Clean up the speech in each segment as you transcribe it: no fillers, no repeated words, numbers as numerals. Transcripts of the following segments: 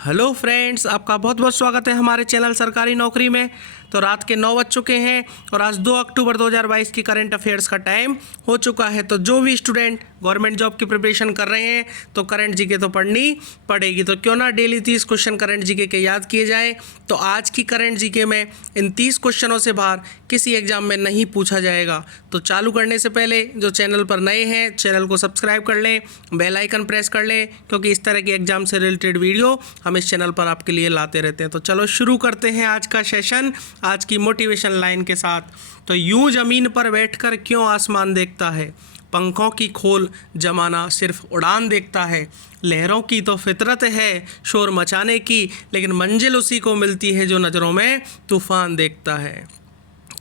Hello friends, आपका बहुत बहुत स्वागत है हमारे चैनल सरकारी नौकरी में। तो रात के 9 बज चुके हैं और आज 2 अक्टूबर 2022 की करंट अफेयर्स का टाइम हो चुका है। तो जो भी स्टूडेंट गवर्नमेंट जॉब की प्रिपरेशन कर रहे हैं तो करंट जीके तो पढ़नी पड़ेगी। तो क्यों ना डेली 30 क्वेश्चन करंट जीके के याद किए जाए। तो आज की करंट जीके में इन 30 क्वेश्चनों से बाहर किसी एग्जाम में नहीं पूछा जाएगा। तो चालू करने से पहले जो चैनल पर नए हैं चैनल को सब्सक्राइब कर लें, बेल आइकन प्रेस कर लें, क्योंकि इस तरह के एग्जाम से रिलेटेड वीडियो हम इस चैनल पर आपके लिए लाते रहते हैं। तो चलो शुरू करते हैं आज का सेशन आज की मोटिवेशन लाइन के साथ। तो यूं जमीन पर बैठकर क्यों आसमान देखता है, पंखों की खोल जमाना सिर्फ उड़ान देखता है, लहरों की तो फितरत है शोर मचाने की, लेकिन मंजिल उसी को मिलती है जो नज़रों में तूफान देखता है।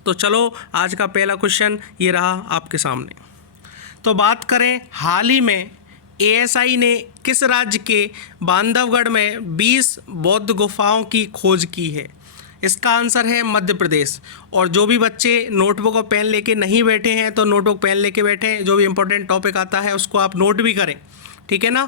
तो चलो आज का पहला क्वेश्चन ये रहा आपके सामने। तो बात करें, हाल ही में एएसआई ने किस राज्य के बांधवगढ़ में 20 बौद्ध गुफाओं की खोज की है? इसका आंसर है मध्य प्रदेश। और जो भी बच्चे नोटबुक और पेन लेके नहीं बैठे हैं तो नोटबुक पेन लेके बैठें, जो भी इंपॉर्टेंट टॉपिक आता है उसको आप नोट भी करें, ठीक है ना।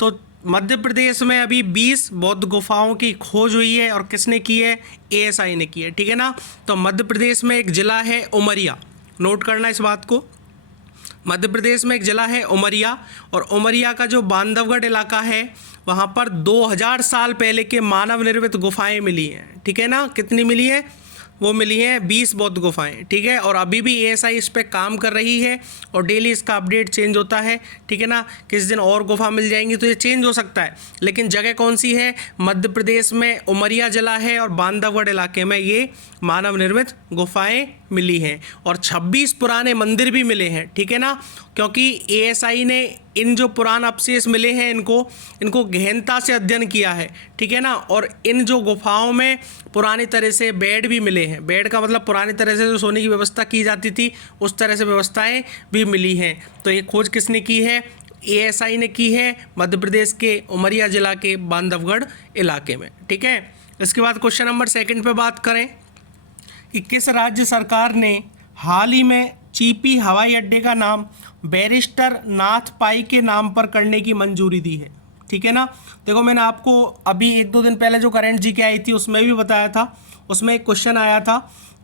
तो मध्य प्रदेश में अभी 20 बौद्ध गुफाओं की खोज हुई है और किसने की है? एएसआई ने की है, ठीक है ना। तो मध्य प्रदेश में एक ज़िला है उमरिया, नोट करना इस बात को। मध्य प्रदेश में एक ज़िला है उमरिया और उमरिया का जो बांधवगढ़ इलाका है वहाँ पर 2000 साल पहले के मानव निर्मित गुफाएं मिली हैं, ठीक है ना। कितनी मिली है? वो मिली हैं 20 बौद्ध गुफाएं, ठीक है। और अभी भी एएसआई इस पर काम कर रही है और डेली इसका अपडेट चेंज होता है, ठीक है ना। किस दिन और गुफा मिल जाएंगी तो ये चेंज हो सकता है, लेकिन जगह कौन सी है? मध्य प्रदेश में उमरिया जिला है और बांधवगढ़ इलाके में ये मानव निर्मित गुफाएं मिली हैं। और 26 पुराने मंदिर भी मिले हैं, ठीक है ना, क्योंकि एएसआई ने इन जो पुराने अवशेष मिले हैं इनको गहनता से अध्ययन किया है, ठीक है ना। और इन जो गुफाओं में पुरानी तरह से बेड भी मिले हैं। बेड का मतलब पुरानी तरह से जो सोने की व्यवस्था की जाती थी उस तरह से व्यवस्थाएं भी मिली हैं। तो ये खोज किसने की है? एएसआई ने की है, मध्य प्रदेश के उमरिया जिला के बांधवगढ़ इलाके में, ठीक है। इसके बाद क्वेश्चन नंबर 2 पे बात करें कि किस राज्य सरकार ने हाल ही में चीपी हवाई अड्डे का नाम बैरिस्टर नाथ पाई के नाम पर करने की मंजूरी दी है, ठीक है ना। देखो, मैंने आपको अभी 1-2 दिन पहले जो करंट जीके आई थी उसमें भी बताया था। उसमें एक क्वेश्चन आया था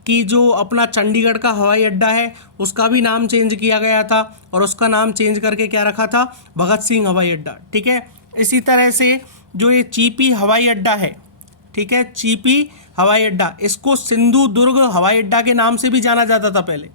कि जो अपना चंडीगढ़ का हवाई अड्डा है उसका भी नाम चेंज किया गया था और उसका नाम चेंज करके क्या रखा था? भगत सिंह हवाई अड्डा, ठीक है। इसी तरह से जो ये चीपी हवाई अड्डा है, ठीक है, चीपी हवाई अड्डा, इसको सिंधु दुर्ग हवाई अड्डा के नाम से भी जाना जाता था पहले।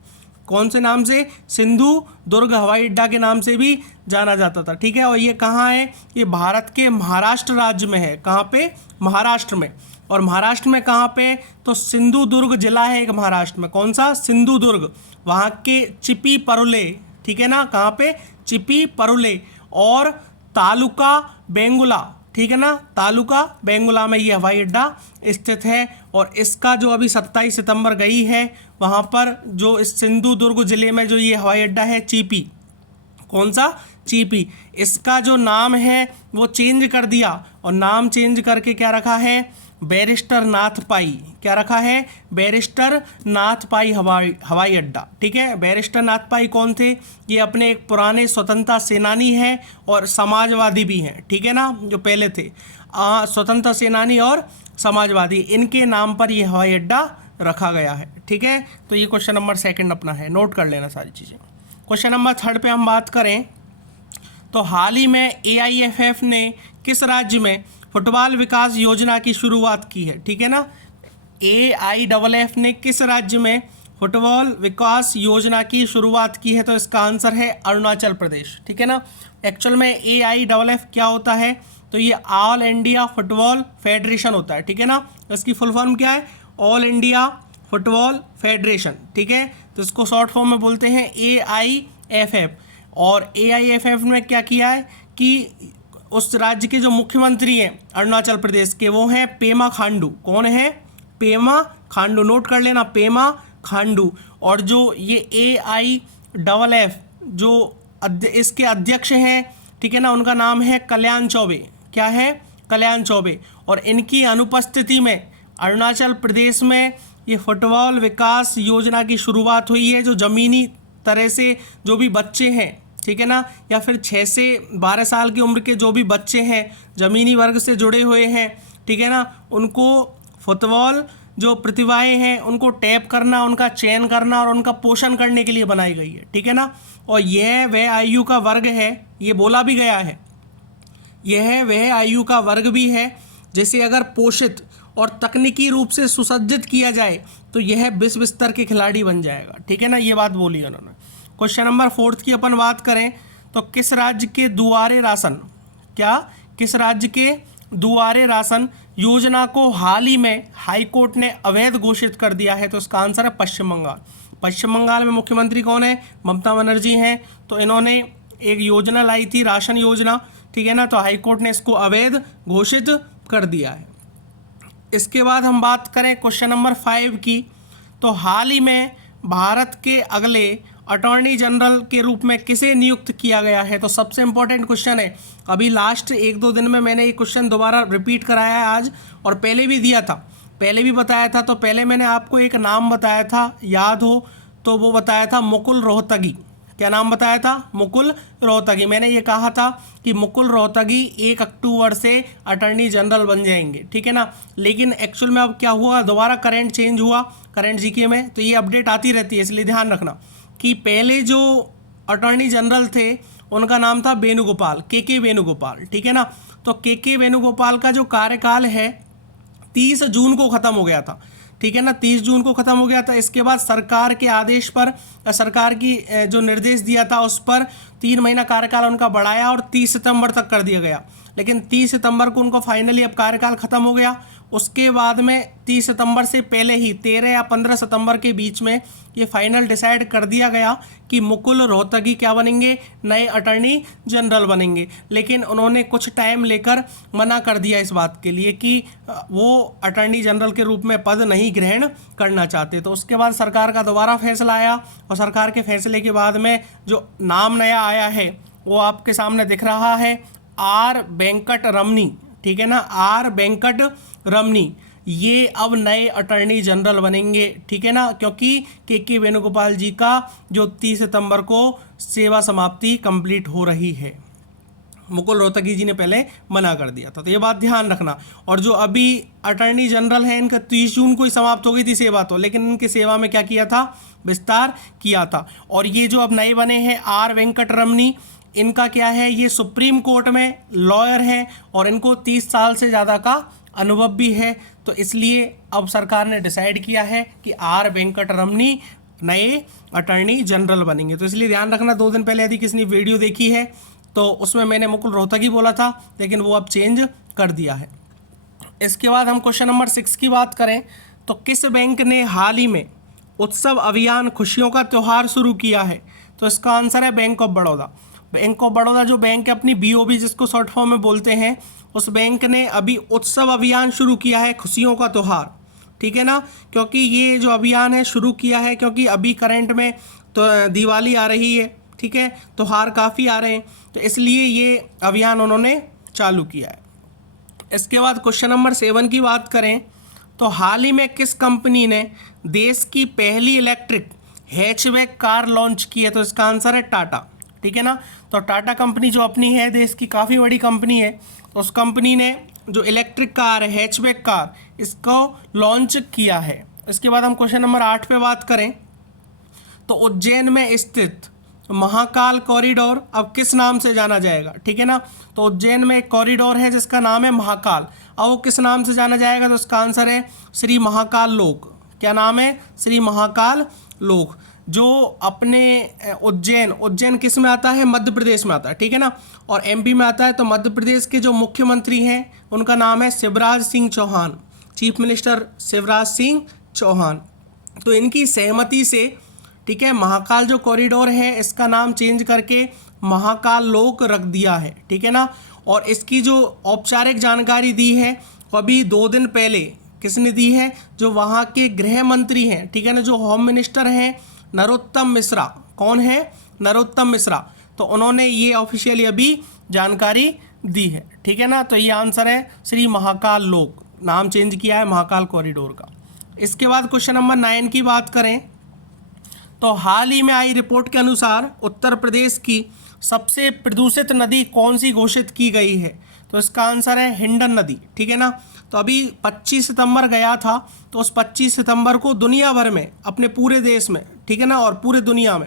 कौन से नाम से? सिंधु दुर्ग हवाई अड्डा के नाम से भी जाना जाता था, ठीक है। और ये कहाँ है? ये भारत के महाराष्ट्र राज्य में है। कहाँ पे? महाराष्ट्र में। और महाराष्ट्र में कहाँ पे? तो सिंधु दुर्ग जिला है एक महाराष्ट्र में। कौन सा? सिंधु दुर्ग। वहाँ के चिपी परुले, ठीक है ना। कहाँ पे? चिपी परुले। और तालुका बेंगुला, ठीक है ना, तालुका बेंगुला में ये हवाई अड्डा स्थित है। और इसका जो अभी 27 सितंबर गई है वहाँ पर जो इस सिंधु दुर्ग जिले में जो ये हवाई अड्डा है चीपी, कौन सा? चीपी, इसका जो नाम है वो चेंज कर दिया और नाम चेंज करके क्या रखा है? बैरिस्टर नाथ पाई। क्या रखा है? बैरिस्टर नाथ पाई हवाई अड्डा, ठीक है। बैरिस्टर नाथ पाई कौन थे? ये अपने एक पुराने स्वतंत्रता सेनानी हैं और समाजवादी भी हैं, ठीक है ना, जो पहले थे स्वतंत्रता सेनानी और समाजवादी, इनके नाम पर ये हवाई अड्डा रखा गया है, ठीक है। तो ये क्वेश्चन नंबर 2 अपना है, नोट कर लेना सारी चीज़ें। क्वेश्चन नंबर 3 पे हम बात करें तो हाल ही में एआईएफएफ ने किस राज्य में फुटबॉल विकास योजना की शुरुआत की है? ठीक है ना। एआईएफएफ ने किस राज्य में फुटबॉल विकास योजना की शुरुआत की है? तो इसका आंसर है अरुणाचल प्रदेश, ठीक है ना। एक्चुअल में एआईएफएफ क्या होता है? तो ये ऑल इंडिया फुटबॉल फेडरेशन होता है, ठीक है ना। इसकी फुल फॉर्म क्या है? ऑल इंडिया फुटबॉल फेडरेशन, ठीक है। तो इसको शॉर्ट फॉर्म में बोलते हैं एआईएफएफ। और एआईएफएफ ने क्या किया है कि उस राज्य के जो मुख्यमंत्री हैं अरुणाचल प्रदेश के, वो हैं पेमा खांडू। कौन है? पेमा खांडू, नोट कर लेना, पेमा खांडू। और जो ये एआईएफएफ जो इसके अध्यक्ष हैं, ठीक है ना, उनका नाम है कल्याण चौबे। क्या है? कल्याण चौबे। और इनकी अनुपस्थिति में अरुणाचल प्रदेश में ये फुटबॉल विकास योजना की शुरुआत हुई है। जो ज़मीनी तरह से जो भी बच्चे हैं, ठीक है ना, या फिर 6 से 12 साल की उम्र के जो भी बच्चे हैं ज़मीनी वर्ग से जुड़े हुए हैं, ठीक है ना, उनको फुटबॉल जो प्रतिभाएं हैं उनको टैप करना, उनका चयन करना और उनका पोषण करने के लिए बनाई गई है, ठीक है ना। और यह वह आयु का वर्ग है, ये बोला भी गया है, यह वह आयु का वर्ग भी है जिसे अगर पोषित और तकनीकी रूप से सुसज्जित किया जाए तो यह विश्व स्तर के खिलाड़ी बन जाएगा, ठीक है ना, ये बात बोली उन्होंने। क्वेश्चन नंबर 4 की अपन बात करें तो किस राज्य के दुआरे राशन, क्या किस राज्य के दुआरे राशन योजना को हाल ही में हाई कोर्ट ने अवैध घोषित कर दिया है? तो इसका आंसर है पश्चिम बंगाल। पश्चिम बंगाल में मुख्यमंत्री कौन है? ममता बनर्जी हैं। तो इन्होंने एक योजना लाई थी, राशन योजना, ठीक है ना, तो हाई कोर्ट ने इसको अवैध घोषित कर दिया है। इसके बाद हम बात करें क्वेश्चन नंबर 5 की, तो हाल ही में भारत के अगले अटॉर्नी जनरल के रूप में किसे नियुक्त किया गया है? तो सबसे इंपॉर्टेंट क्वेश्चन है, अभी लास्ट 1-2 दिन में मैंने ये क्वेश्चन दोबारा रिपीट कराया है आज, और पहले भी दिया था, पहले भी बताया था। तो पहले मैंने आपको एक नाम बताया था, याद हो तो वो बताया था मुकुल रोहतगी। क्या नाम बताया था? मुकुल रोहतगी। मैंने ये कहा था कि मुकुल रोहतगी 1 अक्टूबर से अटॉर्नी जनरल बन जाएंगे, ठीक है ना। लेकिन एक्चुअल में अब क्या हुआ, दोबारा करंट चेंज हुआ करंट जीके में, तो ये अपडेट आती रहती है, इसलिए ध्यान रखना कि पहले जो अटॉर्नी जनरल थे उनका नाम था वेणुगोपाल, के वेणुगोपाल, ठीक है ना। तो के वेणुगोपाल का जो कार्यकाल है 30 जून को ख़त्म हो गया था, ठीक है ना, 30 जून को ख़त्म हो गया था। इसके बाद सरकार के आदेश पर, सरकार की जो निर्देश दिया था उस पर 3 महीना कार्यकाल उनका बढ़ाया और 30 सितंबर तक कर दिया गया। लेकिन 30 सितंबर को उनको फाइनली अब कार्यकाल ख़त्म हो गया। उसके बाद में 30 सितंबर से पहले ही 13 या 15 सितंबर के बीच में ये फाइनल डिसाइड कर दिया गया कि मुकुल रोहतगी क्या बनेंगे, नए अटॉर्नी जनरल बनेंगे। लेकिन उन्होंने कुछ टाइम लेकर मना कर दिया इस बात के लिए कि वो अटॉर्नी जनरल के रूप में पद नहीं ग्रहण करना चाहते। तो उसके बाद सरकार का दोबारा फैसला आया, और सरकार के फैसले के बाद में जो नाम नया आया है वो आपके सामने दिख रहा है, आर वेंकट रमनी, ठीक है ना, आर वेंकट रमनी, ये अब नए अटॉर्नी जनरल बनेंगे, ठीक है ना, क्योंकि के वेणुगोपाल जी का जो 30 सितंबर को सेवा समाप्ति कंप्लीट हो रही है। मुकुल रोहतगी जी ने पहले मना कर दिया था, तो ये बात ध्यान रखना। और जो अभी अटॉर्नी जनरल है इनका 30 जून को ही समाप्त हो गई थी सेवा, तो लेकिन इनकी सेवा में क्या किया था, विस्तार किया था। और ये जो अब नए बने हैं आर वेंकट रमनी, इनका क्या है, ये सुप्रीम कोर्ट में लॉयर हैं और इनको 30 साल से ज़्यादा का अनुभव भी है। तो इसलिए अब सरकार ने डिसाइड किया है कि आर वेंकट रमनी नए अटॉर्नी जनरल बनेंगे। तो इसलिए ध्यान रखना, 2 दिन पहले यदि किसी ने वीडियो देखी है तो उसमें मैंने मुकुल रोहतगी बोला था, लेकिन वो अब चेंज कर दिया है। इसके बाद हम क्वेश्चन नंबर 6 की बात करें तो किस बैंक ने हाल ही में उत्सव अभियान खुशियों का त्यौहार शुरू किया है? तो इसका आंसर है bank of Baroda. Bank of Baroda जो बैंक है अपनी BOB जिसको शॉर्ट फॉर्म में बोलते हैं, उस बैंक ने अभी उत्सव अभियान शुरू किया है, खुशियों का त्यौहार, ठीक है ना। क्योंकि ये जो अभियान है शुरू किया है क्योंकि अभी करंट में तो दिवाली आ रही है, ठीक है, त्यौहार काफ़ी आ रहे हैं, तो इसलिए ये अभियान उन्होंने चालू किया है। इसके बाद क्वेश्चन नंबर 7 की बात करें तो हाल ही में किस कंपनी ने देश की पहली इलेक्ट्रिक हैचबैक कार लॉन्च की है? तो इसका आंसर है टाटा, ठीक है ना। तो टाटा कंपनी जो अपनी है देश की काफ़ी बड़ी कंपनी है, तो उस कंपनी ने जो इलेक्ट्रिक कार है, हैचबैक कार, इसको लॉन्च किया है। इसके बाद हम क्वेश्चन नंबर 8 पे बात करें तो उज्जैन में स्थित महाकाल कॉरिडोर अब किस नाम से जाना जाएगा, ठीक है ना। तो उज्जैन में एक कॉरिडोर है जिसका नाम है महाकाल, अब वो किस नाम से जाना जाएगा? तो इसका आंसर है श्री महाकाल लोक। क्या नाम है? श्री महाकाल लोक। जो अपने उज्जैन किस में आता है? मध्य प्रदेश में आता है, ठीक है ना, और MP में आता है। तो मध्य प्रदेश के जो मुख्यमंत्री हैं उनका नाम है शिवराज सिंह चौहान, चीफ मिनिस्टर शिवराज सिंह चौहान। तो इनकी सहमति से, ठीक है, महाकाल जो कॉरिडोर है इसका नाम चेंज करके महाकाल लोक रख दिया है, ठीक है ना। और इसकी जो औपचारिक जानकारी दी है वो अभी 2 दिन पहले किसने दी है? जो वहाँ के गृह मंत्री हैं, ठीक है ना, जो होम मिनिस्टर हैं नरोत्तम मिश्रा। कौन है? नरोत्तम मिश्रा। तो उन्होंने ये ऑफिशियली अभी जानकारी दी है, ठीक है ना। तो ये आंसर है श्री महाकाल लोक, नाम चेंज किया है महाकाल कॉरिडोर का। इसके बाद क्वेश्चन नंबर 9 की बात करें तो हाल ही में आई रिपोर्ट के अनुसार उत्तर प्रदेश की सबसे प्रदूषित नदी कौन सी घोषित की गई है? तो इसका आंसर है हिंडन नदी, ठीक है ना। तो अभी 25 सितंबर गया था, तो उस 25 सितंबर को दुनिया भर में, अपने पूरे देश में, ठीक है ना, और पूरे दुनिया में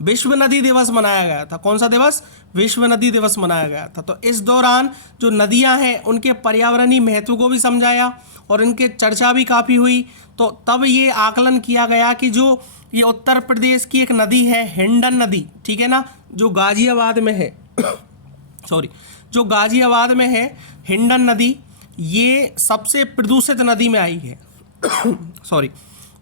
विश्व नदी दिवस मनाया गया था। कौन सा दिवस? विश्व नदी दिवस मनाया गया था। तो इस दौरान जो नदियां हैं उनके पर्यावरणीय महत्व को भी समझाया और इनके चर्चा भी काफ़ी हुई। तो तब ये आकलन किया गया कि जो ये उत्तर प्रदेश की एक नदी है हिंडन नदी, ठीक है ना, जो गाजियाबाद में है सॉरी जो गाजियाबाद में है हिंडन नदी, ये सबसे प्रदूषित नदी में आई है सॉरी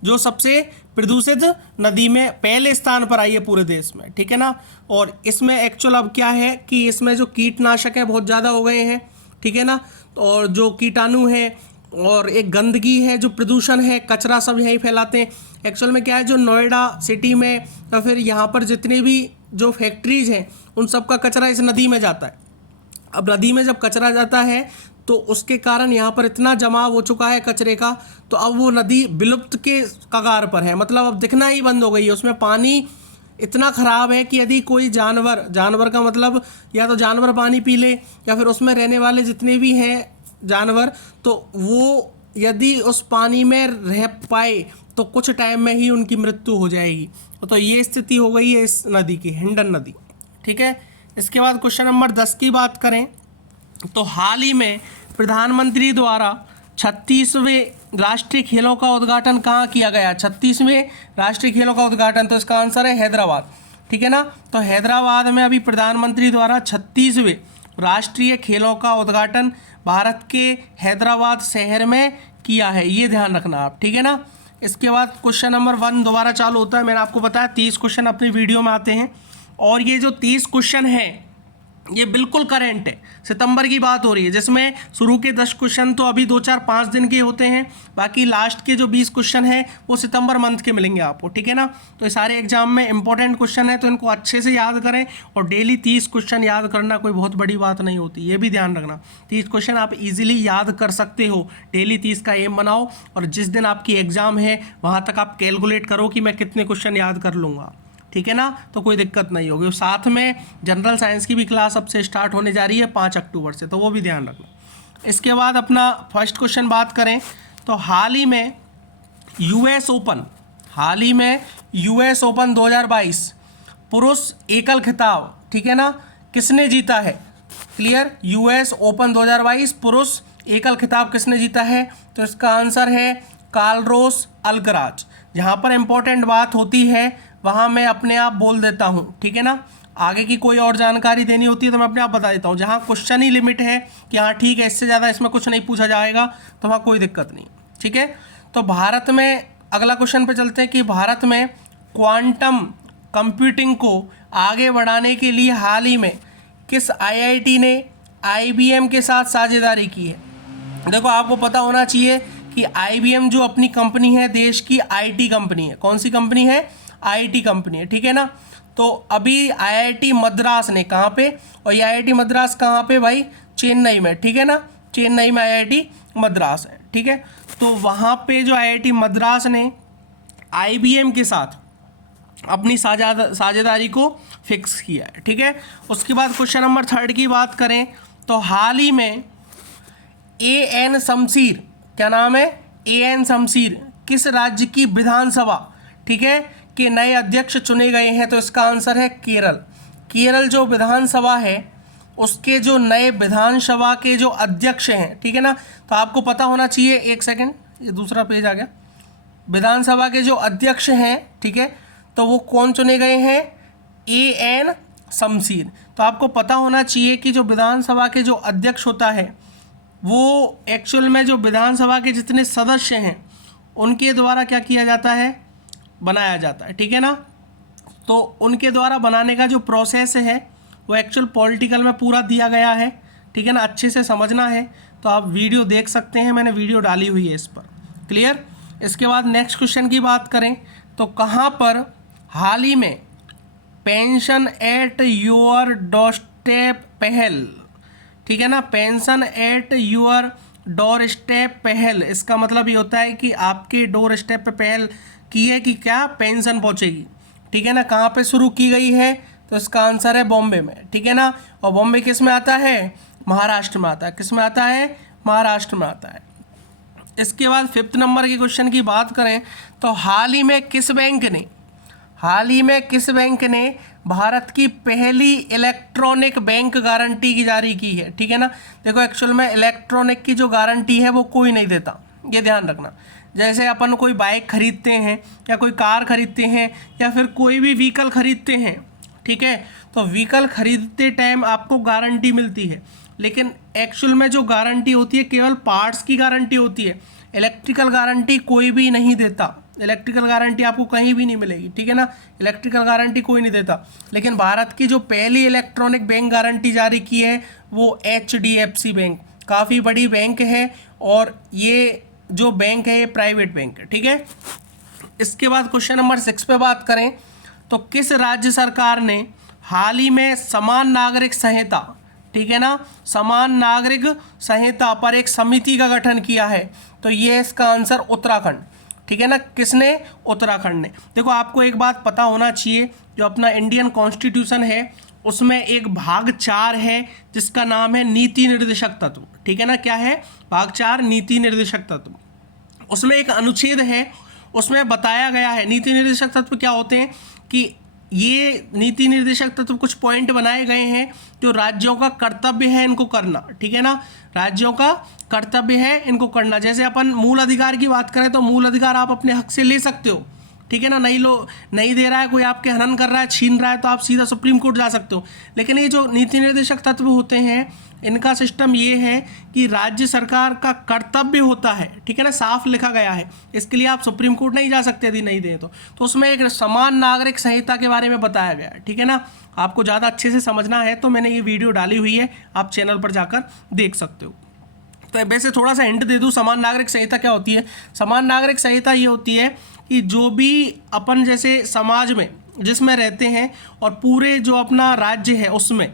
जो सबसे प्रदूषित नदी में पहले स्थान पर आई है पूरे देश में, ठीक है ना। और इसमें एक्चुअल अब क्या है कि इसमें जो कीटनाशक है बहुत ज़्यादा हो गए हैं, ठीक है ना, और जो कीटाणु है और एक गंदगी है, जो प्रदूषण है, कचरा सब यहीं फैलाते हैं। एक्चुअल में क्या है, जो नोएडा सिटी में या फिर यहाँ पर जितने भी जो फैक्ट्रीज हैं उन सब का कचरा इस नदी में जाता है। अब नदी में जब कचरा जाता है तो उसके कारण यहाँ पर इतना जमाव हो चुका है कचरे का, तो अब वो नदी विलुप्त के कगार पर है, मतलब अब दिखना ही बंद हो गई है। उसमें पानी इतना ख़राब है कि यदि कोई जानवर का मतलब या तो जानवर पानी पी ले या फिर उसमें रहने वाले जितने भी हैं जानवर, तो वो यदि उस पानी में रह पाए तो कुछ टाइम में ही उनकी मृत्यु हो जाएगी। तो ये स्थिति हो गई है इस नदी की, हिंडन नदी, ठीक है। इसके बाद क्वेश्चन नंबर 10 की बात करें तो हाल ही में प्रधानमंत्री द्वारा 36वें राष्ट्रीय खेलों का उद्घाटन कहाँ किया गया? 36वें राष्ट्रीय खेलों का उद्घाटन, तो इसका आंसर है हैदराबाद, ठीक है ना। तो हैदराबाद में अभी प्रधानमंत्री द्वारा 36वें राष्ट्रीय खेलों का उद्घाटन भारत के हैदराबाद शहर में किया है, ये ध्यान रखना आप, ठीक है ना। इसके बाद क्वेश्चन नंबर 1 दोबारा चालू होता है। मैंने आपको बताया 30 क्वेश्चन अपनी वीडियो में आते हैं और ये जो 30 क्वेश्चन हैं ये बिल्कुल करेंट है। सितंबर की बात हो रही है जिसमें शुरू के 10 क्वेश्चन तो अभी 2, 4, 5 दिन के होते हैं, बाकी लास्ट के जो 20 क्वेश्चन हैं वो सितंबर मंथ के मिलेंगे आपको, ठीक है ना। तो ये सारे एग्जाम में इंपॉर्टेंट क्वेश्चन है तो इनको अच्छे से याद करें और डेली 30 क्वेश्चन याद करना कोई बहुत बड़ी बात नहीं होती, ये भी ध्यान रखना। 30 क्वेश्चन आप इजीली याद कर सकते हो, डेली 30 का एम बनाओ और जिस दिन आपकी एग्ज़ाम है वहाँ तक आप कैलकुलेट करो कि मैं कितने क्वेश्चन याद कर लूँगा, ठीक है ना, तो कोई दिक्कत नहीं होगी। साथ में जनरल साइंस की भी क्लास अब से स्टार्ट होने जा रही है 5 अक्टूबर से, तो वो भी ध्यान रखना। इसके बाद अपना फर्स्ट क्वेश्चन बात करें तो हाल ही में यूएस ओपन 2022 पुरुष एकल खिताब, ठीक है ना, किसने जीता है? क्लियर, यूएस ओपन 2022 पुरुष एकल खिताब किसने जीता है? तो इसका आंसर है कार्लोस अल्कराज। जहाँ पर इंपॉर्टेंट बात होती है वहाँ मैं अपने आप बोल देता हूँ, ठीक है ना। आगे की कोई और जानकारी देनी होती है तो मैं अपने आप बता देता हूँ। जहाँ क्वेश्चन ही लिमिट है कि हाँ ठीक है इससे ज़्यादा इसमें कुछ नहीं पूछा जाएगा तो वहाँ कोई दिक्कत नहीं, ठीक है। तो भारत में अगला क्वेश्चन पे चलते हैं कि भारत में क्वांटम कंप्यूटिंग को आगे बढ़ाने के लिए हाल ही में किस आईआईटी ने आईबीएम के साथ साझेदारी की है? देखो आपको पता होना चाहिए कि आईबीएम जो अपनी कंपनी है देश की आईटी कंपनी है। कौन सी कंपनी है? आईटी कंपनी है, ठीक है ना। तो अभी आईआईटी मद्रास ने कहाँ पे, और ये आईआईटी मद्रास कहाँ पे भाई? चेन्नई में, ठीक है ना, चेन्नई में आईआईटी मद्रास है, ठीक है। तो वहाँ पे जो आईआईटी मद्रास ने आईबीएम के साथ अपनी साझेदारी को फिक्स किया है, ठीक है। उसके बाद क्वेश्चन नंबर 3 की बात करें तो हाल ही में एएन शमशीर, क्या नाम है? एएन शमशीर किस राज्य की विधानसभा, ठीक है, के नए अध्यक्ष चुने गए हैं? तो इसका आंसर है केरल। केरल जो विधानसभा है उसके जो नए विधानसभा के जो अध्यक्ष हैं, ठीक है ना, तो आपको पता होना चाहिए, एक सेकंड ये दूसरा पेज आ गया, विधानसभा के जो अध्यक्ष हैं, ठीक है, तो वो कौन चुने गए हैं? एएन शमशीर। तो आपको पता होना चाहिए कि जो विधानसभा के जो अध्यक्ष होता है वो एक्चुअल में जो विधानसभा के जितने सदस्य हैं उनके द्वारा क्या किया जाता है? बनाया जाता है, ठीक है ना। तो उनके द्वारा बनाने का जो प्रोसेस है वो एक्चुअल पॉलिटिकल में पूरा दिया गया है, ठीक है ना। अच्छे से समझना है तो आप वीडियो देख सकते हैं, मैंने वीडियो डाली हुई है इस पर, क्लियर। इसके बाद नेक्स्ट क्वेश्चन की बात करें तो कहाँ पर हाल ही में पेंशन एट योर डोरस्टेप पहल, ठीक है ना, pension at your door step पहल, इसका मतलब ये होता है कि आपके डोर स्टेप पे पहल की है कि क्या पेंशन पहुंचेगी, ठीक है ना। कहाँ पे शुरू की गई है? तो इसका आंसर है बॉम्बे में, ठीक है ना। और बॉम्बे किस में आता है? महाराष्ट्र में आता है। किस में आता है? महाराष्ट्र में आता है। इसके बाद 5th नंबर के क्वेश्चन की बात करें तो हाल ही में किस बैंक ने भारत की पहली इलेक्ट्रॉनिक बैंक गारंटी की जारी की है, ठीक है ना। देखो एक्चुअल में इलेक्ट्रॉनिक की जो गारंटी है वो कोई नहीं देता, ये ध्यान रखना। जैसे अपन कोई बाइक खरीदते हैं या कोई कार खरीदते हैं या फिर कोई भी व्हीकल खरीदते हैं, ठीक है, तो व्हीकल खरीदते टाइम आपको गारंटी मिलती है, लेकिन एक्चुअल में जो गारंटी होती है केवल पार्ट्स की गारंटी होती है। इलेक्ट्रिकल गारंटी कोई भी नहीं देता, इलेक्ट्रिकल गारंटी आपको कहीं भी नहीं मिलेगी, ठीक है ना। इलेक्ट्रिकल गारंटी कोई नहीं देता। लेकिन भारत की जो पहली इलेक्ट्रॉनिक बैंक गारंटी जारी की है वो HDFC बैंक, काफ़ी बड़ी बैंक है और ये जो बैंक है ये प्राइवेट बैंक है, ठीक है। इसके बाद क्वेश्चन नंबर 6 पे बात करें तो किस राज्य सरकार ने हाल ही में समान नागरिक संहिता, ठीक है ना, समान नागरिक संहिता पर एक समिति का गठन किया है? तो ये इसका आंसर उत्तराखंड, ठीक है ना। किसने? उत्तराखंड ने। देखो आपको एक बात पता होना चाहिए, जो अपना इंडियन कॉन्स्टिट्यूशन है उसमें एक भाग 4 है जिसका नाम है नीति निर्देशक तत्व, ठीक है ना। क्या है? भाग 4 नीति निर्देशक तत्व। उसमें एक अनुच्छेद है, उसमें बताया गया है नीति निर्देशक तत्व क्या होते हैं कि ये नीति निर्देशक तत्व कुछ पॉइंट बनाए गए हैं जो राज्यों का कर्तव्य है इनको करना, ठीक है ना। राज्यों का कर्तव्य है इनको करना। जैसे अपन मूल अधिकार की बात करें तो मूल अधिकार आप अपने हक से ले सकते हो, ठीक है ना। नहीं दे रहा है कोई, आपके हनन कर रहा है, छीन रहा है, तो आप सीधा सुप्रीम कोर्ट जा सकते हो। लेकिन ये जो नीति निर्देशक तत्व होते हैं इनका सिस्टम ये है कि राज्य सरकार का कर्तव्य होता है, ठीक है ना, साफ लिखा गया है। इसके लिए आप सुप्रीम कोर्ट नहीं जा सकते यदि नहीं दें तो उसमें एक समान नागरिक संहिता के बारे में बताया गया है, ठीक है ना। आपको ज़्यादा अच्छे से समझना है तो मैंने ये वीडियो डाली हुई है, आप चैनल पर जाकर देख सकते हो। तो वैसे थोड़ा सा हिंट दे दूँ, समान नागरिक संहिता क्या होती है। समान नागरिक संहिता ये होती है कि जो भी अपन जैसे समाज में जिसमें रहते हैं और पूरे जो अपना राज्य है उसमें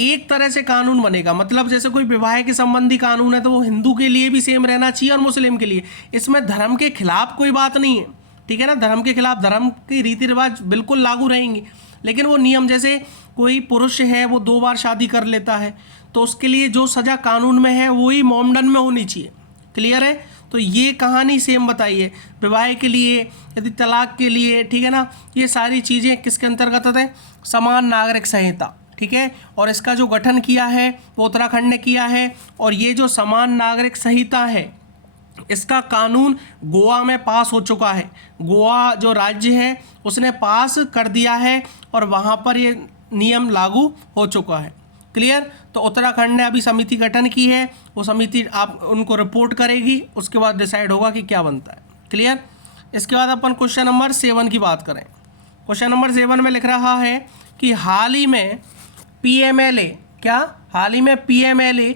एक तरह से कानून बनेगा। मतलब जैसे कोई विवाह के संबंधी कानून है तो वो हिंदू के लिए भी सेम रहना चाहिए और मुस्लिम के लिए। इसमें धर्म के खिलाफ कोई बात नहीं है, ठीक है ना। धर्म के खिलाफ, धर्म के रीति रिवाज बिल्कुल लागू रहेंगे, लेकिन वो नियम, जैसे कोई पुरुष है वो 2 बार शादी कर लेता है तो उसके लिए जो सज़ा कानून में है वही मोमडन में होनी चाहिए। क्लियर है? तो ये कहानी सेम बताइए विवाह के लिए, यदि तलाक के लिए, ठीक है ना। ये सारी चीज़ें किसके अंतर्गत आते हैं? समान नागरिक संहिता, ठीक है। और इसका जो गठन किया है वो उत्तराखंड ने किया है। और ये जो समान नागरिक संहिता है इसका कानून गोवा में पास हो चुका है। गोवा जो राज्य है उसने पास कर दिया है और वहाँ पर ये नियम लागू हो चुका है। क्लियर? तो उत्तराखंड ने अभी समिति गठन की है, वो समिति आप उनको रिपोर्ट करेगी, उसके बाद डिसाइड होगा कि क्या बनता है। क्लियर? इसके बाद अपन क्वेश्चन नंबर 7 की बात करें। क्वेश्चन नंबर 7 में लिख रहा है कि हाल ही में PMLA, क्या हाल ही में PMLA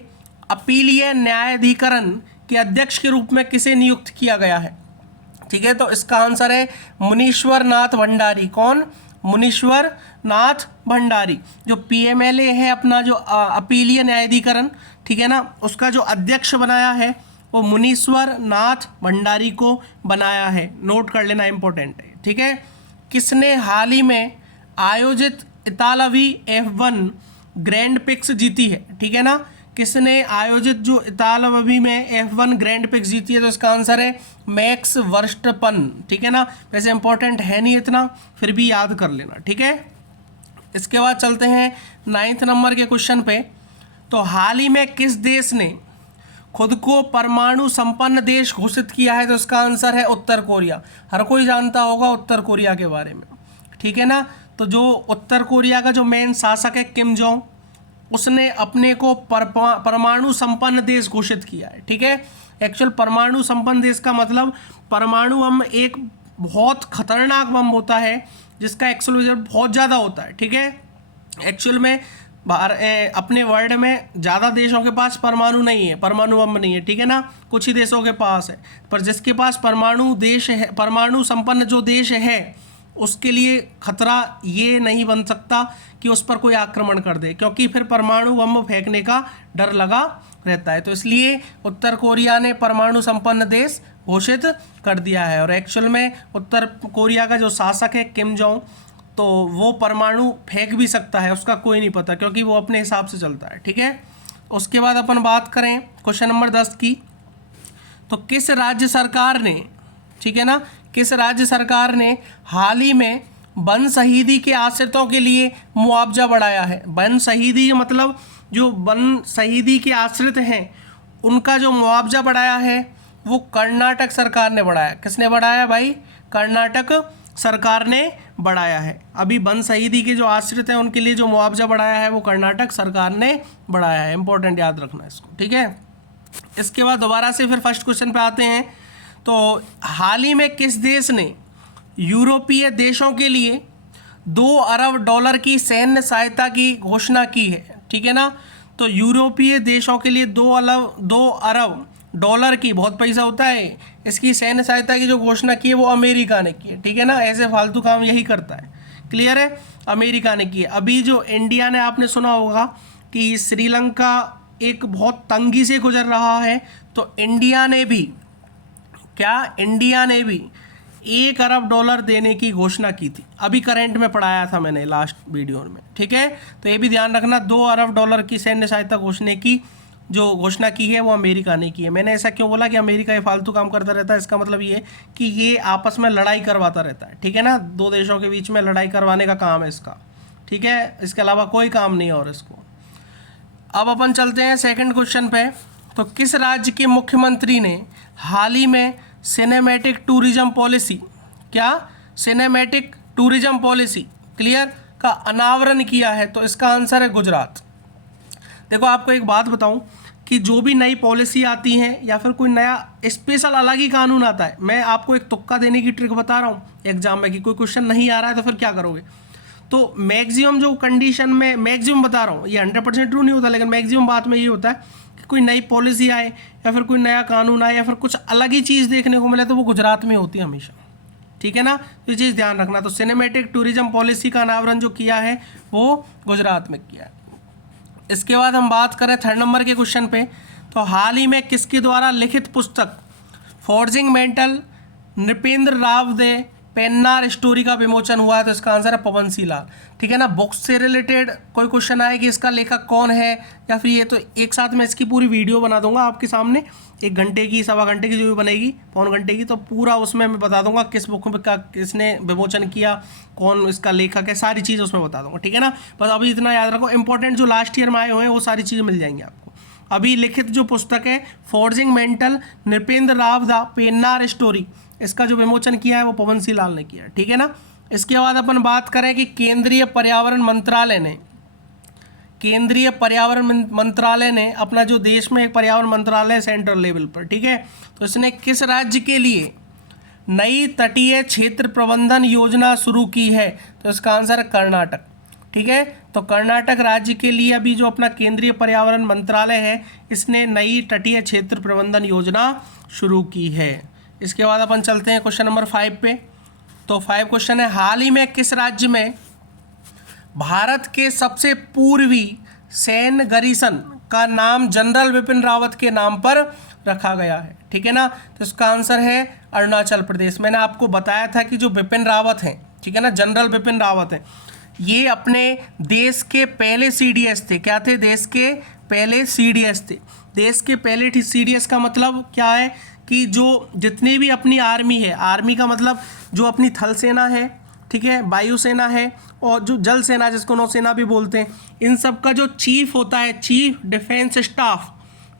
अपीलीय न्यायाधिकरण के अध्यक्ष के रूप में किसे नियुक्त किया गया है? ठीक है, तो इसका आंसर है मुनीश्वर नाथ भंडारी। कौन? मुनीश्वर नाथ भंडारी। जो PMLA है अपना जो अपीलीय न्यायाधिकरण, ठीक है ना, उसका जो अध्यक्ष बनाया है वो मुनीश्वर नाथ भंडारी को बनाया है। नोट कर लेना, इंपॉर्टेंट है, ठीक है। किसने हाल ही में आयोजित इतालवी F1 ग्रैंड पिक्स जीती है? ठीक है ना, किसने आयोजित जो इतालवी में F1 ग्रैंड पिक्स जीती है? तो इसका आंसर है मैक्स वर्स्टपन। ठीक है ना, वैसे इंपॉर्टेंट है नहीं इतना, फिर भी याद कर लेना, ठीक है। इसके बाद चलते हैं 9th नंबर के क्वेश्चन पे। तो हाल ही में किस देश ने खुद को परमाणु संपन्न देश घोषित किया है? तो इसका आंसर है उत्तर कोरिया। हर कोई जानता होगा उत्तर कोरिया के बारे में, ठीक है ना। तो जो उत्तर कोरिया का जो मेन शासक है किम जोंग, उसने अपने को परमाणु संपन्न देश घोषित किया है, ठीक है। एक्चुअल परमाणु संपन्न देश का मतलब परमाणु बम एक बहुत खतरनाक बम होता है जिसका एक्सप्लोजन बहुत ज़्यादा होता है, ठीक है। एक्चुअल में अपने वर्ल्ड में ज़्यादा देशों के पास परमाणु नहीं है, परमाणु बम नहीं है, ठीक है ना, कुछ ही देशों के पास है। पर जिसके पास परमाणु देश है, परमाणु संपन्न जो देश है, उसके लिए खतरा ये नहीं बन सकता कि उस पर कोई आक्रमण कर दे, क्योंकि फिर परमाणु बम फेंकने का डर लगा रहता है। तो इसलिए उत्तर कोरिया ने परमाणु संपन्न देश घोषित कर दिया है। और एक्चुअल में उत्तर कोरिया का जो शासक है किम जोंग, तो वो परमाणु फेंक भी सकता है, उसका कोई नहीं पता, क्योंकि वो अपने हिसाब से चलता है। ठीक है, उसके बाद अपन बात करें क्वेश्चन नंबर 10 की, तो किस राज्य सरकार ने, ठीक है ना, किस राज्य सरकार ने हाल ही में वन शहीदी के आश्रितों के लिए मुआवजा बढ़ाया है? वन शहीदी मतलब जो वन शहीदी के आश्रित हैं उनका जो मुआवजा बढ़ाया है वो कर्नाटक सरकार ने बढ़ाया। किसने बढ़ाया भाई? कर्नाटक सरकार ने बढ़ाया है। अभी वन शहीदी के जो आश्रित हैं उनके लिए जो मुआवजा बढ़ाया है वो कर्नाटक सरकार ने बढ़ाया है। इंपॉर्टेंट, याद रखना इसको। ठीक है, इसके बाद दोबारा से फिर फर्स्ट क्वेश्चन पे आते हैं। तो हाल ही में किस देश ने यूरोपीय देशों के लिए 2 अरब डॉलर की सैन्य सहायता की घोषणा की है? ठीक है ना, तो यूरोपीय देशों के लिए 2 अरब डॉलर की, बहुत पैसा होता है, इसकी सैन्य सहायता की जो घोषणा की है वो अमेरिका ने की है। ठीक है ना, ऐसे फालतू काम यही करता है। क्लियर है, अमेरिका ने की है। अभी जो इंडिया ने, आपने सुना होगा कि श्रीलंका एक बहुत तंगी से गुजर रहा है, तो इंडिया ने भी 1 अरब डॉलर देने की घोषणा की थी। अभी करंट में पढ़ाया था मैंने लास्ट वीडियो में। ठीक है, तो ये भी ध्यान रखना, 2 अरब डॉलर की सैन्य सहायता जो घोषणा की है वो अमेरिका ने की है। मैंने ऐसा क्यों बोला कि अमेरिका ये फालतू काम करता रहता है? इसका मतलब ये कि ये आपस में लड़ाई करवाता रहता है। ठीक है ना, 2 देशों के बीच में लड़ाई करवाने का काम है इसका। ठीक है, इसके अलावा कोई काम नहीं है और इसको। अब अपन चलते हैं सेकंड क्वेश्चन पे। तो किस राज्य के मुख्यमंत्री ने हाल ही में सिनेमैटिक टूरिज्म पॉलिसी, क्या सिनेमैटिक टूरिज्म पॉलिसी क्लियर का अनावरण किया है? तो इसका आंसर है गुजरात। देखो, आपको एक बात बताऊं कि जो भी नई पॉलिसी आती है या फिर कोई नया स्पेशल अलग ही कानून आता है, मैं आपको एक तुक्का देने की ट्रिक बता रहा हूँ एग्जाम में कि कोई क्वेश्चन नहीं आ रहा है तो फिर क्या करोगे। तो मैक्सिमम जो कंडीशन में, मैक्सिमम बता रहा हूँ, ये 100% ट्रू नहीं होता, लेकिन मैक्सिमम बात में ये होता है कि कोई नई पॉलिसी आए या फिर कोई नया कानून आए या फिर कुछ अलग ही चीज़ देखने को मिले तो वो गुजरात में होती है हमेशा। ठीक है ना, तो ये चीज़ ध्यान रखना। तो सिनेमैटिक टूरिज्म पॉलिसी का अनावरण जो किया है वो गुजरात में किया है। इसके बाद हम बात करें थर्ड नंबर के क्वेश्चन पे। तो हाल ही में किसके द्वारा लिखित पुस्तक फॉर्जिंग मेंटल नृपेंद्र राव दे पेन्नार स्टोरी का विमोचन हुआ है? तो इसका आंसर है पवन सी लाल। ठीक है ना, बुक्स से रिलेटेड कोई क्वेश्चन आए कि इसका लेखक कौन है या फिर ये, तो एक साथ मैं इसकी पूरी वीडियो बना दूंगा आपके सामने, 1 घंटे की, 1.25 घंटे की जो भी बनेगी, 1.25 घंटे की, तो पूरा उसमें मैं बता दूंगा किस बुक में का किसने विमोचन किया, कौन इसका लेखक है, सारी चीज़ उसमें बता दूंगा। ठीक है ना, बस अभी इतना याद रखो, इंपॉर्टेंट जो लास्ट ईयर में आए हुए हैं वो सारी चीज़ें मिल जाएंगी आपको। अभी लिखित जो पुस्तक है forging mental Nripendra Rao the Pennar story, इसका जो विमोचन किया है वो पवन सी लाल ने किया है। ठीक है ना, इसके बाद अपन बात करें कि केंद्रीय पर्यावरण मंत्रालय ने अपना जो देश में एक पर्यावरण मंत्रालय सेंट्रल लेवल पर, ठीक है, तो इसने किस राज्य के लिए नई तटीय क्षेत्र प्रबंधन योजना शुरू की है? तो इसका आंसर है कर्नाटक। ठीक है, तो कर्नाटक राज्य के लिए अभी जो अपना केंद्रीय पर्यावरण मंत्रालय है इसने नई तटीय क्षेत्र प्रबंधन योजना शुरू की है। इसके बाद अपन चलते हैं क्वेश्चन नंबर 5 पे। तो 5 क्वेश्चन है, हाल ही में किस राज्य में भारत के सबसे पूर्वी सैन्य गरीसन का नाम जनरल बिपिन रावत के नाम पर रखा गया है? ठीक है ना, तो इसका आंसर है अरुणाचल प्रदेश। मैंने आपको बताया था कि जो बिपिन रावत हैं, ठीक है ना, जनरल बिपिन रावत हैं, ये अपने देश के पहले CDS थे। क्या थे? देश के पहले CDS थे। देश के पहले CDS का मतलब क्या है कि जो जितनी भी अपनी आर्मी है, आर्मी का मतलब जो अपनी थल सेना है, ठीक है, वायुसेना है और जो जल सेना जिसको नौसेना भी बोलते हैं, इन सब का जो चीफ होता है, चीफ डिफेंस स्टाफ,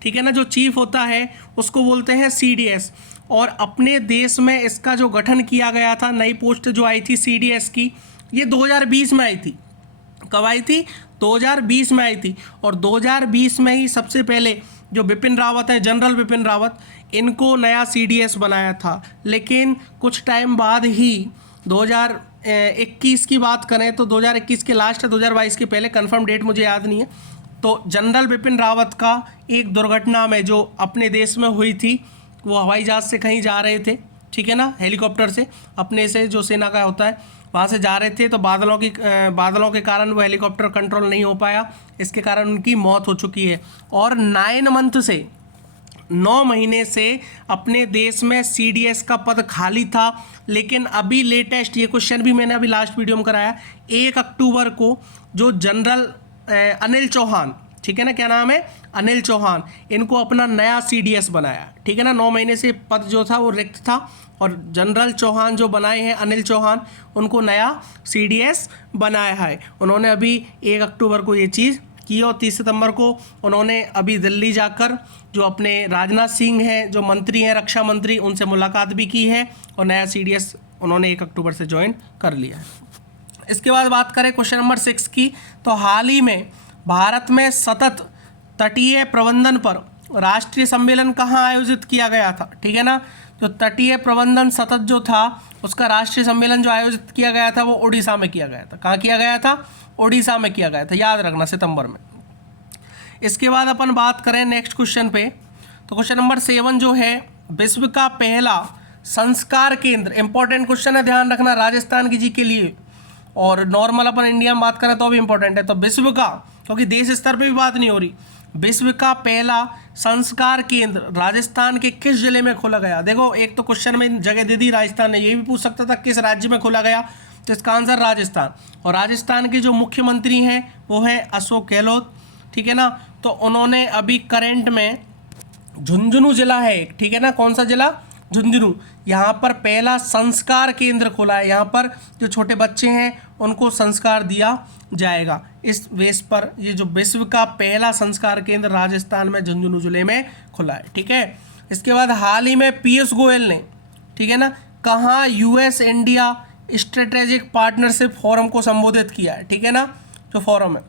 ठीक है ना, जो चीफ होता है उसको बोलते हैं CDS। और अपने देश में इसका जो गठन किया गया था, नई पोस्ट जो आई थी CDS की, ये 2020 में आई थी। कब आई थी? 2020 में आई थी। और 2020 में ही सबसे पहले जो बिपिन रावत है, जनरल बिपिन रावत, इनको नया CDS बनाया था। लेकिन कुछ टाइम बाद ही 2021 की बात करें तो 2021 के लास्ट है, 2022 के पहले, कंफर्म डेट मुझे याद नहीं है, तो जनरल बिपिन रावत का एक दुर्घटना में जो अपने देश में हुई थी, वो हवाई जहाज़ से कहीं जा रहे थे, ठीक है ना, हेलीकॉप्टर से, अपने से जो सेना का होता है वहाँ से जा रहे थे, तो बादलों के कारण वो हेलीकॉप्टर कंट्रोल नहीं हो पाया, इसके कारण उनकी मौत हो चुकी है। और 9 मंथ से 9 महीने से अपने देश में CDS का पद खाली था, लेकिन अभी लेटेस्ट ये क्वेश्चन भी मैंने अभी लास्ट वीडियो में कराया, 1 अक्टूबर को जो जनरल अनिल चौहान, ठीक है ना, क्या नाम है, अनिल चौहान, इनको अपना नया CDS बनाया, ठीक है ना। 9 महीने से पद जो था वो रिक्त था और जनरल चौहान जो बनाए हैं, अनिल चौहान, उनको नया CDS बनाया है। उन्होंने अभी 1 अक्टूबर को ये चीज़ की और 30 सितंबर को उन्होंने अभी दिल्ली जाकर जो अपने राजनाथ सिंह हैं, जो मंत्री हैं, रक्षा मंत्री, उनसे मुलाकात भी की है और नया CDS उन्होंने 1 अक्टूबर से ज्वाइन कर लिया है। इसके बाद बात करें क्वेश्चन नंबर 6 की, तो हाल ही में भारत में सतत तटीय प्रबंधन पर राष्ट्रीय सम्मेलन कहाँ आयोजित किया गया था, ठीक है ना। तो तटीय प्रबंधन सतत जो था उसका राष्ट्रीय सम्मेलन जो आयोजित किया गया था वो उड़ीसा में किया गया था। कहाँ किया गया था, उड़ीसा में किया गया था, याद रखना, सितंबर में। इसके बाद अपन बात करें नेक्स्ट क्वेश्चन पे, तो क्वेश्चन नंबर 7 जो है, विश्व का पहला संस्कार केंद्र, इंपॉर्टेंट क्वेश्चन है, ध्यान रखना, राजस्थान की जी के लिए, और नॉर्मल अपन इंडिया में बात करें तो भी इंपॉर्टेंट है। तो विश्व का, क्योंकि देश स्तर पे भी बात नहीं हो रही, विश्व का पहला संस्कार केंद्र राजस्थान के किस जिले में खोला गया। देखो, एक तो क्वेश्चन में जगह दे दी राजस्थान ने, ये भी पूछ सकता था किस राज्य में खोला गया, तो इसका आंसर राजस्थान। और राजस्थान के जो मुख्यमंत्री हैं वो है अशोक गहलोत, ठीक है ना। तो उन्होंने अभी करंट में झुंझुनू जिला है एक, ठीक है ना, कौन सा जिला, झुंझुनू, यहाँ पर पहला संस्कार केंद्र खोला है। यहाँ पर जो छोटे बच्चे हैं उनको संस्कार दिया जाएगा। इस बेस पर ये जो विश्व का पहला संस्कार केंद्र राजस्थान में झुंझुनू जिले में खुला है, ठीक है। इसके बाद हाल ही में पीयूष गोयल ने, ठीक है ना, कहाँ US India strategic partnership forum को संबोधित किया है, ठीक है ना, जो फोरम है,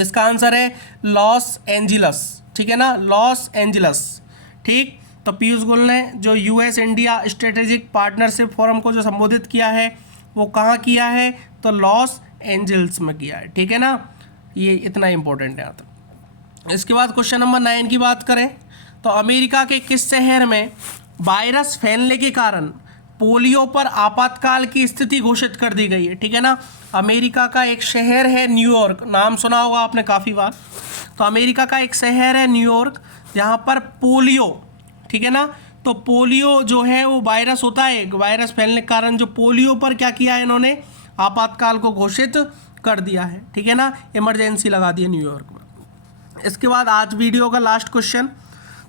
इसका आंसर है लॉस एंजिलस, ठीक है ना, लॉस एंजिलस, ठीक। तो पीयूष गोयल ने जो US India strategic partnership forum को जो संबोधित किया है वो कहाँ किया है, तो लॉस एंजल्स में किया है, ठीक है ना, ये इतना इंपॉर्टेंट है यहाँ तक। इसके बाद क्वेश्चन नंबर 9 की बात करें, तो अमेरिका के किस शहर में वायरस फैलने के कारण पोलियो पर आपातकाल की स्थिति घोषित कर दी गई है, ठीक है ना। अमेरिका का एक शहर है न्यूयॉर्क, नाम सुना होगा आपने काफ़ी बार। तो अमेरिका का एक शहर है न्यूयॉर्क, जहाँ पर पोलियो, ठीक है ना, तो पोलियो जो है वो वायरस होता है, वायरस फैलने के कारण जो पोलियो पर क्या किया है इन्होंने, आपातकाल को घोषित कर दिया है, ठीक है ना, इमरजेंसी लगा दी है न्यूयॉर्क में। इसके बाद आज वीडियो का लास्ट क्वेश्चन,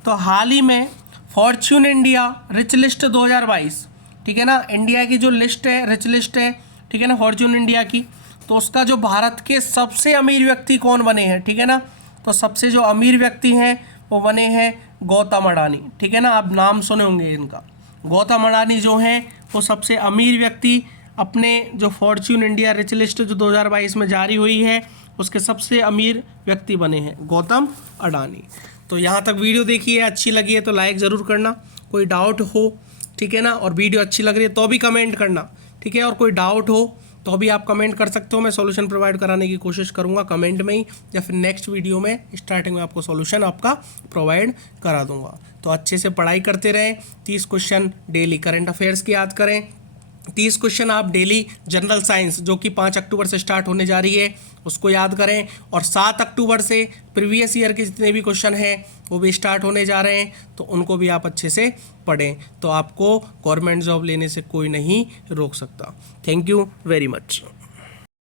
तो हाल ही में फॉर्च्यून इंडिया रिच लिस्ट 2022, ठीक है ना, इंडिया की जो लिस्ट है, रिच लिस्ट है, ठीक है ना, फॉर्च्यून इंडिया की, तो उसका जो भारत के सबसे अमीर व्यक्ति कौन बने हैं, ठीक है ना, तो सबसे जो अमीर व्यक्ति हैं वो बने हैं गौतम अडानी, ठीक है ना, आप नाम सुने होंगे इनका। गौतम अडानी जो हैं वो सबसे अमीर व्यक्ति अपने जो फॉर्च्यून इंडिया रिच लिस्ट जो 2022 में जारी हुई है उसके सबसे अमीर व्यक्ति बने हैं गौतम अडानी। तो यहाँ तक वीडियो देखिए, अच्छी लगी है तो लाइक ज़रूर करना, कोई डाउट हो, ठीक है ना, और वीडियो अच्छी लग रही है तो भी कमेंट करना, ठीक है, और कोई डाउट हो तो भी आप कमेंट कर सकते हो, मैं सॉल्यूशन प्रोवाइड कराने की कोशिश करूँगा कमेंट में ही, या फिर नेक्स्ट वीडियो में स्टार्टिंग में आपको सॉल्यूशन आपका प्रोवाइड करा दूँगा। तो अच्छे से पढ़ाई करते रहें, 30 क्वेश्चन डेली करंट अफेयर्स की याद करें, 30 क्वेश्चन आप डेली जनरल साइंस जो कि 5 अक्टूबर से स्टार्ट होने जा रही है उसको याद करें, और 7 अक्टूबर से प्रीवियस ईयर के जितने भी क्वेश्चन हैं वो भी स्टार्ट होने जा रहे हैं, तो उनको भी आप अच्छे से पढ़ें, तो आपको गवर्नमेंट जॉब लेने से कोई नहीं रोक सकता। Thank you very much.